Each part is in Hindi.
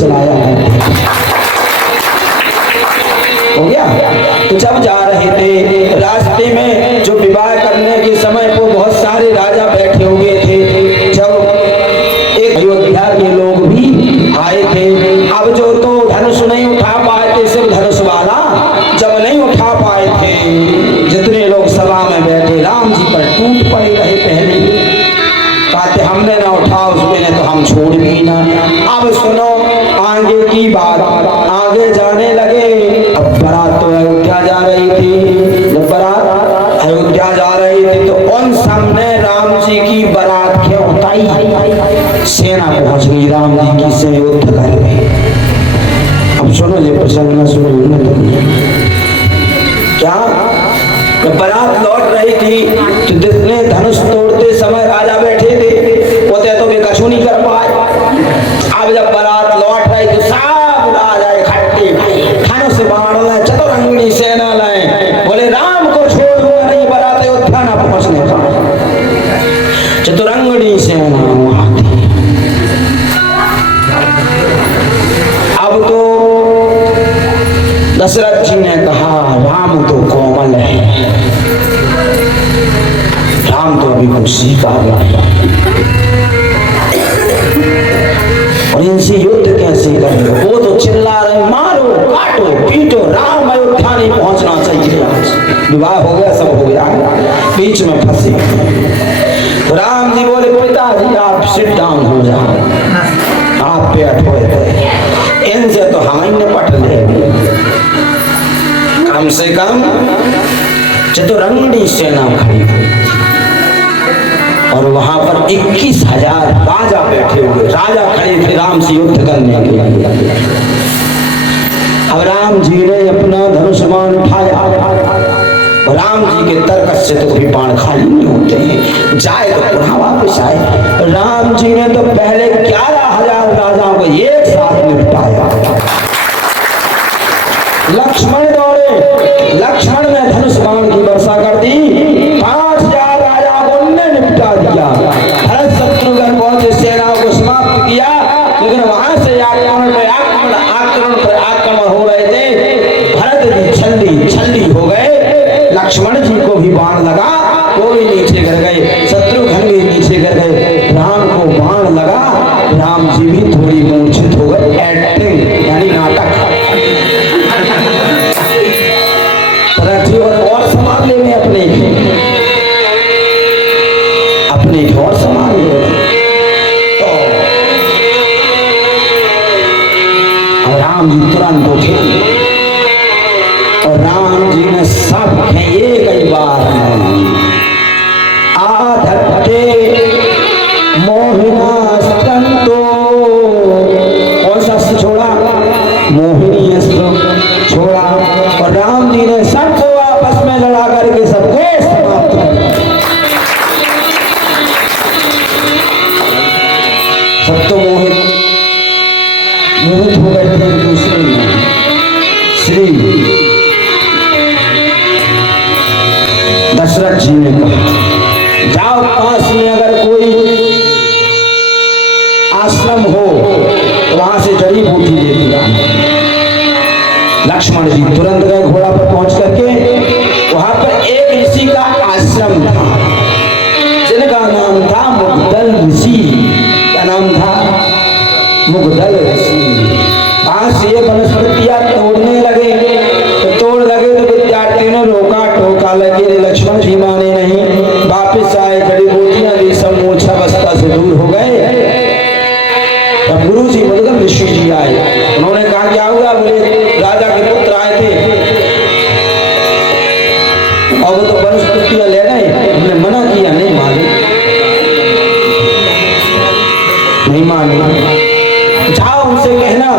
चलाया हो गया। तो जब जा रहे थे रास्ते में जो विवाह करने के समय पर बहुत सारे राजा बैठे हुए थे, जब एक अयोध्या के लोग भी आए थे। अब जो तो धनुष नहीं उठा पाए थे, सिर्फ धनुष वाला जब नहीं उठा पाए थे, जितने लोग सभा में बैठे राम जी पर टूट पड़े रहे। पहले कहते हमने ना उठा उसमें तो हम छोड़ भी ना। अब सुनो आगे की बात, आगे जाने लगे। अब बारात तो अयोध्या जा रही थी। जब बारात अयोध्या जा रही थी तो उन सामने राम जी की बारात क्यों उताई, सेना पहुंच गई राम जी की से युद्ध कर गई। अब सुनो ये प्रसंग में सुनो क्या, जब बारात लौट रही थी तो जितने धनुष तोड़ते समय राजा बैठे थे वो तो वे कछु नहीं कर पाए। अब जब बारात लौट रही तो सब राजा इकट्ठे धनुष बाण लाए, चतुरंगिणी सेना लाए, बोले राम को छोड़ूंगा नहीं, बारात अयोध्या ना पहुंचने पाए। चतुरंगिणी सेना वहां थी। अब तो दशरथ जी ने कहा राम तो कोमल है, राम तो अभी कुछ सीखा रहा और इनसे युद्ध कैसे करेंगे। वो तो चिल्ला रहे मारो काटो पीटो, राम अयोध्या नहीं पहुंचना चाहिए। आज विवाह हो गया, सब हो गया, बीच में फंसे। तो राम जी बोले पिताजी आप सिट डाउन हो जाओ, आप पे अठोए, इनसे तो हम ही निपट लेंगे। कम से कम चतुरंगिणी सेना खड़ी हुई और वहां पर 21,000 राजा बैठे हुए, राजा खड़े थे राम से युद्ध करने के लिए। अब राम जी ने अपना धनुष बाण उठाया। राम जी के तर्कस से तो कोई बाण खाली नहीं होते हैं, जाए तो पुनः वापस आए। राम जी ने तो पहले 11,000 राजाओं को एक साथ निपटाया। लक्ष्मण दौड़े, लक्ष्मण ने धनुष बाण की वर्षा कर दी, 5,000 राजाओं को उन्होंने निपटा दिया। भरत शत्रुघ्न पहुंचे, सेनाओं को समाप्त किया, लेकिन वहां से आक्रमण पर आक्रमण हो रहे थे। भरत जी छल्ली हो गए, लक्ष्मण जी को भी बाण लगा, वो भी नीचे गिर गए, शत्रुघ्न भी नीचे गिर गए। राम को बाण लगा, राम जी भी थोड़ी मूर्छित हो गए। एक्टिंग यानी नाटक। और संभाल ले में अपने और संभाल ले। तो राम जी तुरंत उठे और राम जी ने सब ये कई बार आधत्ते मोहिनास्त्रंतो, कौन सा अस्त्र छोड़ा, मोहिनी अस्त्र छोड़ा और राम जी ने सबको आपस में लड़ा करके सबको समाप्त कर दिया। सब तो मोहित हो गए थे एक दूसरे में। श्री दशरथ जी ने कहा जाओ पास में अगर कोई आश्रम हो तो वहां से जड़ी बूटी ले लिया। लक्ष्मण जी तुरंत गए, घोड़ा पर पहुंच करके वहां पर एक ऋषि का आश्रम था जिनका नाम था मुग्दल ऋषि। क्या नाम था? मुग्दल ऋषि। पास ये वनस्पतियां तोड़ने लगे तो विद्यार्थी ने रोका टोका, लगे लक्ष्मण जी माने नहीं, वापिस आए, जड़ी बूटियां दी, सब मूर्छा अवस्था से दूर हो गए। तब गुरु जी मुग्दल ऋषि जी आए, उन्होंने कहा क्या हुआ? बोले राजा के पुत्र आए थे और वो तो वनस्पतियां ले गए, हमने मना किया, नहीं माने, जाओ उनसे कहना।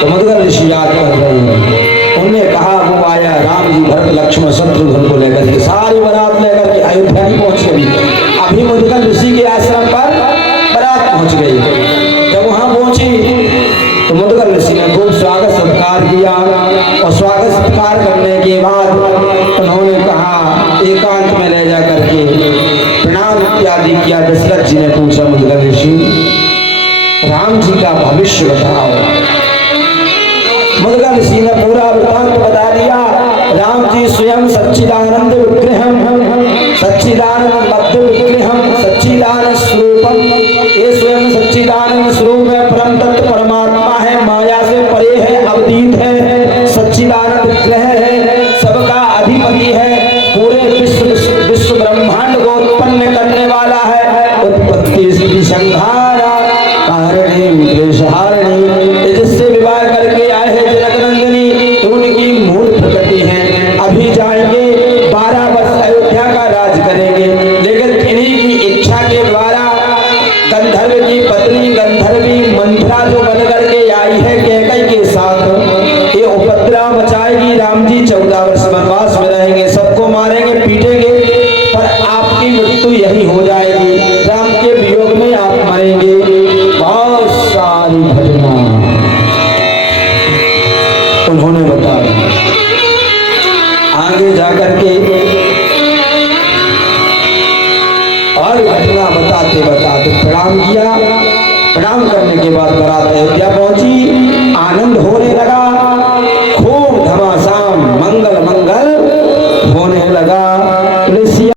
तो मुग्दल ऋषि याद कर रहे हैं, उन्होंने कहा वो आया राम जी भरत लक्ष्मण शत्रुघ्न को लेकर के, सारी बारात लेकर के अयोध्या ही पहुंचे। अभी मुग्दल ऋषि के आश्रम पर बारात पहुंच गई। जब वहां पहुंची तो मुग्दल ऋषि ने खूब स्वागत सत्कार किया और स्वागत सत्कार करने के बाद उन्होंने कहा एकांत में ले जा करके प्रणाम इत्यादि किया। दशरथ जी ने पूछा मुग्दल ऋषि राम जी का भविष्य बताओ। मुद्गल ऋषि ने पूरा वृत्तांत बता दिया। राम जी स्वयं सच्चिदानंद विग्रहम, सच्चिदानंद मध्य विग्रहम, सच्चिदानंद स्वरूपम। ये स्वयं सच्चिदानंद स्वरूप है, परम तत्व परमात्मा है, माया से परे है, अवतीत है, सच्चिदानंद विग्रह है, सबका अधिपति है, पूरे विश्व ब्रह्मांड को उत्पन्न करने वाला है। उत्पत्ति स्थिति संहारा कारिणी क्लेशहारिणी, जिससे विवाह करके आए हैं जनक नंदिनी, उनकी मूल प्रकृति है। अभी जाएंगे 12 वर्ष अयोध्या का राज करेंगे, लेकिन इन्हीं की इच्छा के द्वारा गंधर्व की पत्नी गंधर्वी मंथरा जो बन करके आई है कैकई के साथ, ये उपद्रव मचाएगी। राम जी 14 वर्ष वनवास में रहेंगे, सबको मारेंगे पीटेंगे, पर आपकी मृत्यु यही हो जाएगी। राम के वियोग में आप मरेंगे। बहुत सारी घटना उन्होंने बताया। आगे जाकर के और घटना बताते बताते प्रणाम किया। प्रणाम करने के बाद बारात अयोध्या पहुंची। आनंद